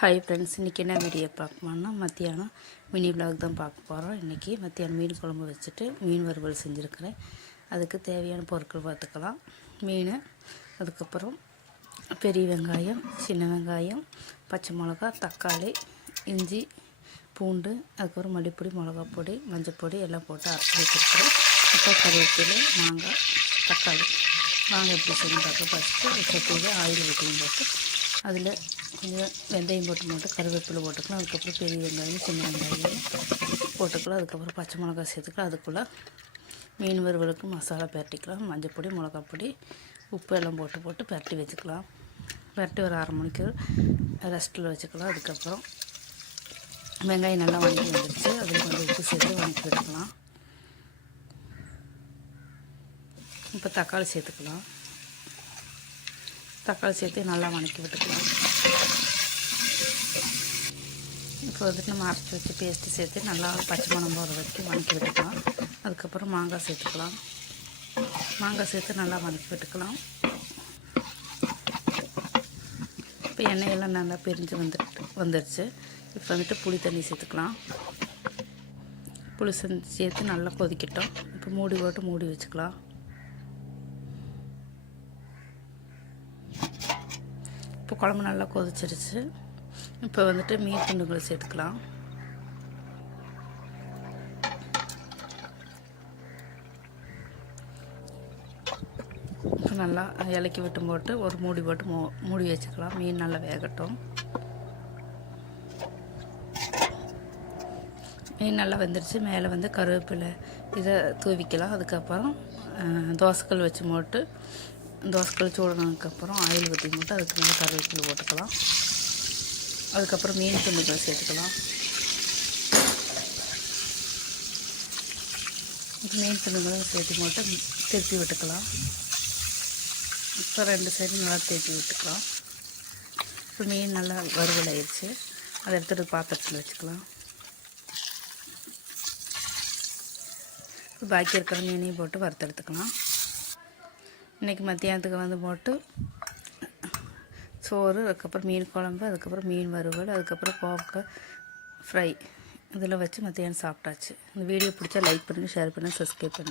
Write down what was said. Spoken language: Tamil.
ஹாய் ஃப்ரெண்ட்ஸ், இன்றைக்கி என்ன வீடியோ பார்க்கணும்னா மத்தியானம் மினி விலாக் தான் பார்க்க போகிறோம். இன்றைக்கி மத்தியானம் மீன் குழம்பு வச்சுட்டு மீன் வறுவல் செஞ்சுருக்கிறேன். அதுக்கு தேவையான பொருட்கள் பார்த்துக்கலாம். மீன், அதுக்கப்புறம் பெரிய வெங்காயம், சின்ன வெங்காயம், பச்சை மிளகா, தக்காளி, இஞ்சி, பூண்டு, அதுக்கப்புறம் மல்லிப்பொடி, மிளகாப்பொடி, மஞ்சள் எல்லாம் போட்டு அரைச்சி வச்சுருக்கிறேன். இப்போ கருவேப்பிலை, மாங்காய், தக்காளி வாங்க எப்படி செய்யணும் பார்க்க. ஃபஸ்ட்டு சட்டியில் ஆயில் ஊற்றியும் போட்டு அதில் கொஞ்சம் வெந்தயம் போட்டு கருவேப்பிலை போட்டுக்கலாம். அதுக்கப்புறம் பெரிய வெங்காயம், சின்ன வெங்காயம் போட்டுக்கலாம். அதுக்கப்புறம் பச்சை மிளகாய் சேர்த்துக்கலாம். அதுக்குள்ளே மீன் வறுவலுக்கு மசாலா பரட்டிக்கலாம். மஞ்சள், மிளகாப்பொடி, உப்பு எல்லாம் போட்டு பரட்டி வச்சுக்கலாம். பரட்டி ஒரு அரை மணிக்கு ரெஸ்ட்டில் வச்சுக்கலாம். அதுக்கப்புறம் வெங்காயம் நல்லா வதக்கி வந்துடுச்சு. அதில் கொஞ்சம் உப்பு சேர்த்து வதக்கி விட்டுக்கலாம். இப்போ தக்காளி சேர்த்துக்கலாம். தக்காளி சேர்த்து நல்லா வதக்கி விட்டுக்கலாம். இப்போ வந்துட்டு நம்ம அரைச்சி வச்சு பேஸ்ட்டு சேர்த்து நல்லா பச்சை மணம் போகிற வரைக்கும் வதக்கி விட்டுக்கலாம். அதுக்கப்புறம் மாங்காய் சேர்த்துக்கலாம். மாங்காய் சேர்த்து நல்லா வதக்கி விட்டுக்கலாம். இப்போ எண்ணெயெல்லாம் நல்லா பிரிஞ்சு வந்துடுச்சு. இப்போ வந்துட்டு புளி தண்ணி சேர்த்துக்கலாம். புளி சேர்த்து நல்லா கொதிக்கட்டும். இப்போ மூடி போட்டு மூடி வச்சுக்கலாம். இப்போ குழம்பு நல்லா கொதிச்சிருச்சு. இப்போ வந்துட்டு மீன் துண்டுகளை சேர்த்துக்கலாம். இப்போ நல்லா இலக்கி விட்டு போட்டு ஒரு மூடி போட்டு மூடி வச்சுக்கலாம். மீன் நல்லா வேகட்டும். மீன் நல்லா வெந்துருச்சு. மேலே வந்து கருவேப்பிலை இதை தூவிக்கலாம். அதுக்கப்புறம் தோசைக்கல் வச்சு போட்டு தோசைக்கல் சூடானதுக்கப்புறம் ஆயில் ஊற்றி போட்டு அதுக்கு மேலே கருவேப்பிலை போட்டுக்கலாம். அதுக்கப்புறம் மீன் துண்டுகளை சேர்த்துக்கலாம். மீன் துண்டுகளை சேர்த்து போட்டு திருப்பி விட்டுக்கலாம். இப்போ 2 சைடும் நல்லா திருப்பி விட்டுக்கலாம். இப்போ மீன் நல்லா வறுவல் ஆயிடுச்சு. அதை எடுத்துகிட்டு பாத்திரத்தில் வச்சுக்கலாம். இப்போ பாக்கி இருக்கிற மீனையும் போட்டு வறுத்தெடுத்துக்கலாம். இன்றைக்கி மத்தியானத்துக்கு வந்து போட்டு சோறு, அதுக்கப்புறம் மீன் குழம்பு, அதுக்கப்புறம் மீன் வறுவல், அதுக்கப்புறம் கோவக்காய் ஃப்ரை இதில் வச்சு மத்தியானம் சாப்பிட்டாச்சு. இந்த வீடியோ பிடிச்சா லைக் பண்ணுங்கள், ஷேர் பண்ணுங்கள், சப்ஸ்கிரைப் பண்ணுங்கள்.